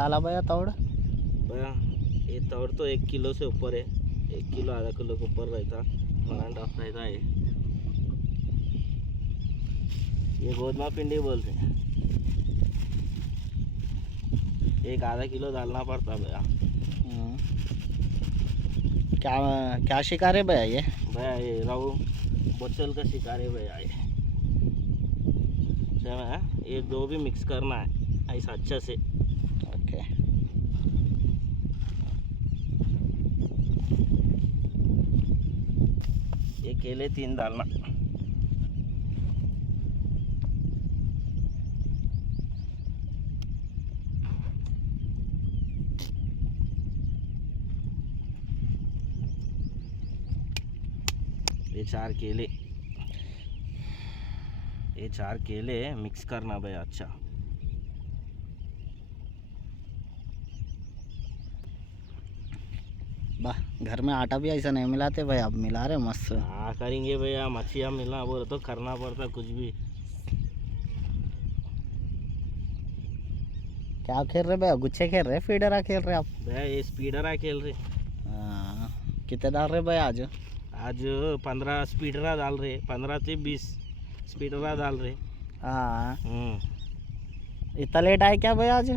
डाला भैया तौड़? भैया ये तौड़ तो 1 किलो से ऊपर है, 1 किलो आधा किलो के ऊपर रहता, 1.5 रहता है। ये गोदमा पिंडी बोलते हैं। एक आधा किलो डालना पड़ता भैया। क्या क्या शिकार है भैया ये? भैया ये रहू बोचल का शिकार है भैया ये। ये दो भी मिक्स करना है ऐसा अच्छा से। ओके। ये केले 3 डालना। ये 4 केले, ये 4 केले मिक्स करना भैया अच्छा। वाह, घर में आटा भी ऐसा नहीं मिलाते भाई, आप मिला रहे मस्त। हाँ करेंगे भैया, मछलियाँ मिलना बोले तो करना पड़ता कुछ भी। क्या खेल रहे भैया? गुच्छे खेल रहे, फीडरा खेल रहे आप? भैया ये स्पीडरा खेल रहे। कितने डाल रहे भैया आज? आज 15 स्पीडरा डाल रहे, 15 से 20 स्पीडरा डाल रहे। हाँ। इतना लेट आए क्या भैया आज?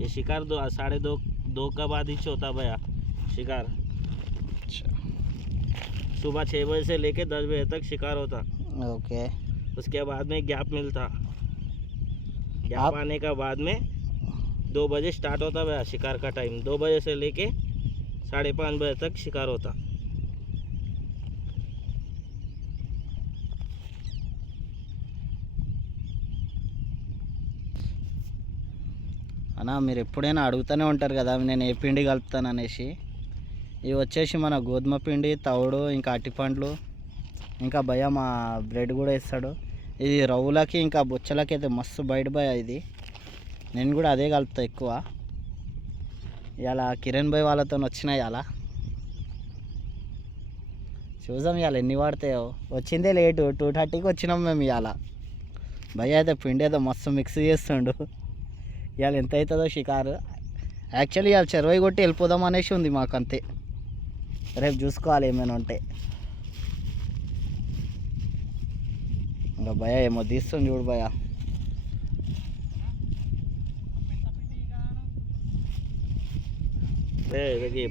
ये शिकार 2 का बाद ही होता भैया शिकार। सुबह 6 बजे से लेके 10 बजे तक शिकार होता। ओके। उसके बाद में गैप मिलता, गैप आने का बाद में 2 बजे स्टार्ट होता भैया शिकार का टाइम। 2 बजे से लेके 5:30 बजे तक शिकार होता। అన్నా మీరు ఎప్పుడైనా అడుగుతూనే ఉంటారు కదా నేను ఏ పిండి కలుపుతాను అనేసి. ఇవి వచ్చేసి మన గోధుమ పిండి, తవుడు, ఇంకా అట్టిపండ్లు, ఇంకా భయ మా బ్రెడ్ కూడా ఇస్తాడు. ఇది రవ్వులకి ఇంకా బొచ్చలకి అయితే మస్తు బయట భయ ఇది. నేను కూడా అదే కలుపుతా ఎక్కువ. ఇలా కిరణ్ భాయ్ వాళ్ళతో వచ్చినాయి అలా చూద్దాం ఇవాళ ఎన్ని పడతాయో. వచ్చిందే లేటు, 2:30కి వచ్చినాం మేము ఇవాళ. భయ అయితే పిండి అయితే మస్తు మిక్స్ చేస్తుండు. ఇవాళ ఎంత అవుతుందో షికారు. యాక్చువల్లీ ఇవాళ చెరువు కొట్టి వెళ్ళిపోదాం అనేసి ఉంది మాకు, అంతే. రేపు చూసుకోవాలి ఏమైనా ఉంటే. ఇంకా భయ ఏమో తీస్తుంది చూడు భయ.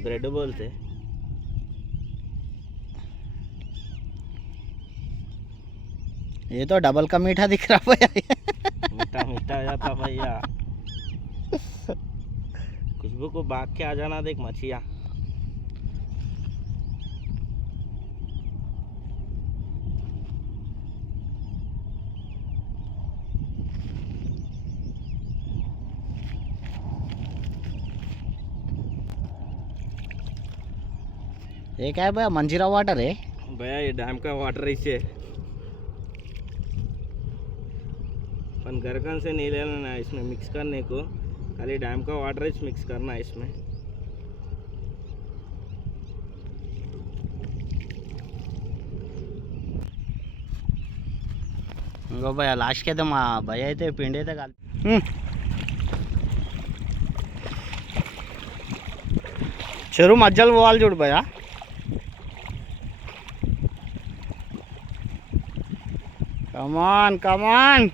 ब्रेड बोलते ये तो डबल का मीठा दिख रहा भैया। मीठा मीठा आ जाता भैया। खुशबू को भाग के आ जाना देख मछिया। ये क्या है भैया? मंजीरा वाटर है भैया, ये डैम का वाटर इसे अपन गरगन से नहीं लेना है इसमें मिक्स करने को, खाली डैम का वाटर इस मिक्स करना है इसमें। ఇంకో భయ లాస్ట్కి అయితే మా భయ అయితే పిండి అయితే కాదు. చెరువు మధ్యలో పోవాలి చూడు భయ. కమాన్ కమాన్.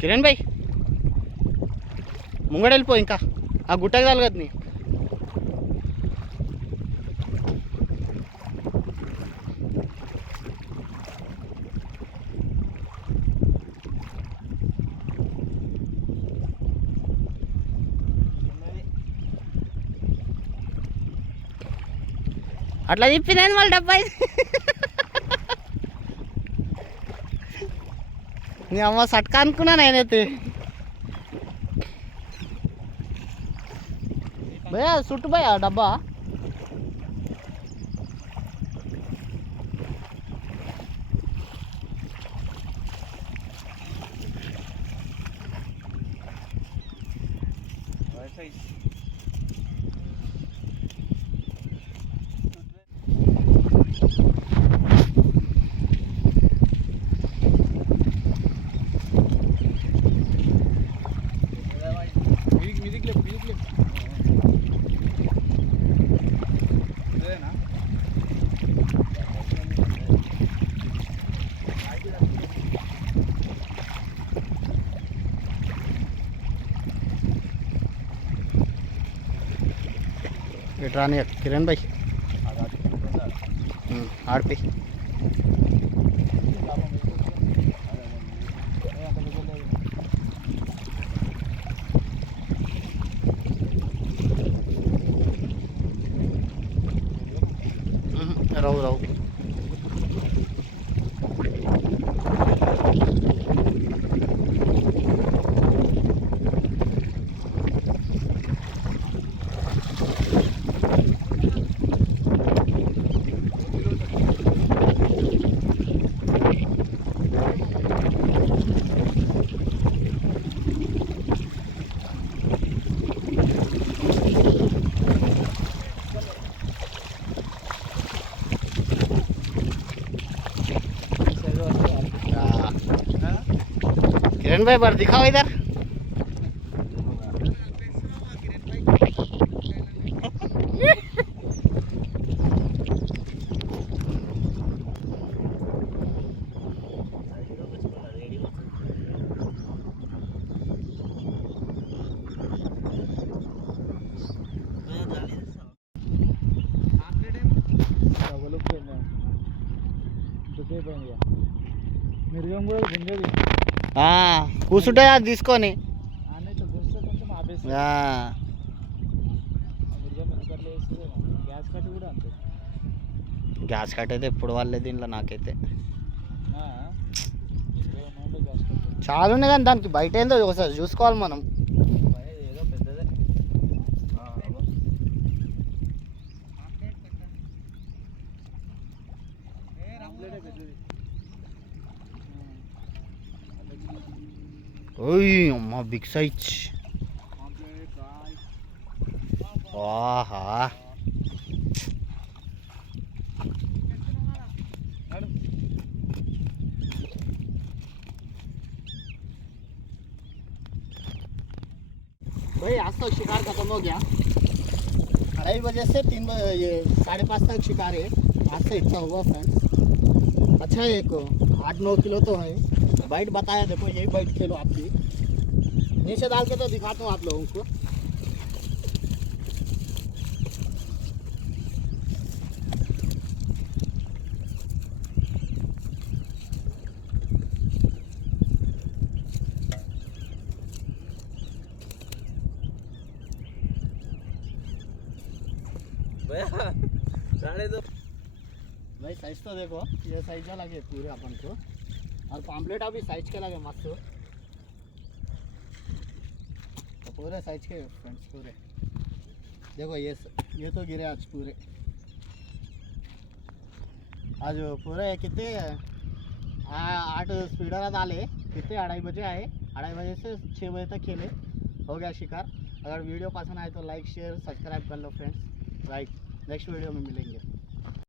కిరణ్ భాయ్ ముంగడు వెళ్ళిపో ఇంకా ఆ గుట్టకి తగలదు నీ అట్లా తిప్పినాను వాళ్ళ డబ్బా నీ అమ్మ సట్కా అనుకున్నా నేనైతే భయ చుట్టు భయ డబ్బా రాని కిరణ్ భాయ్ ఆడిపి రావు రావు किरण भाई बार दिखाओ इधर మిరిగం కూడా గుంజేది కూర్చుంటే అది తీసుకొని అన్నట్టు గుంజే కొంచెం ఆపేసి మిరిగం ఎందుకట్లా వేస్తుంది గ్యాస్ కట్టి కూడా అంతే గ్యాస్ కట్ అయితే ఎప్పుడు వాళ్ళే దీంట్లో నాకైతే గ్యాస్ కట్టి చాలా ఉన్నాయి కానీ దానికి బయట ఏందో ఒకసారి చూసుకోవాలి మనం ఏదో పెద్దదే పెద్దది ఓయ్ అమ్మ బిగ్ సైజ్ ఆహా भाई आज तक शिकार खत्म हो गया 2:30 बजे से 5:30 तक शिकार है आज से इतना हुआ फ्रेंड्स अच्छा है एक 8-9 किलो तो है बाइट बताया देखो यही बाइट खेलो आप भी नीचे डाल के तो दिखाता हूँ आप लोगों को साढ़े दो भाई साइज तो देखो ये साइज लगे पूरे अपन को और पाम्पलेट अभी साइज के लगे मस्त तो पूरे साइज के फ्रेंड्स पूरे देखो ये तो गिरे आज पूरे आज पूरे कितने 8 स्पीडर डाले कितने 2:30 बजे आए 2:30 बजे से 6 बजे तक खेले हो गया शिकार अगर वीडियो पसंद आए तो लाइक शेयर सब्सक्राइब कर लो फ्रेंड्स राइट नेक्स्ट वीडियो में मिलेंगे।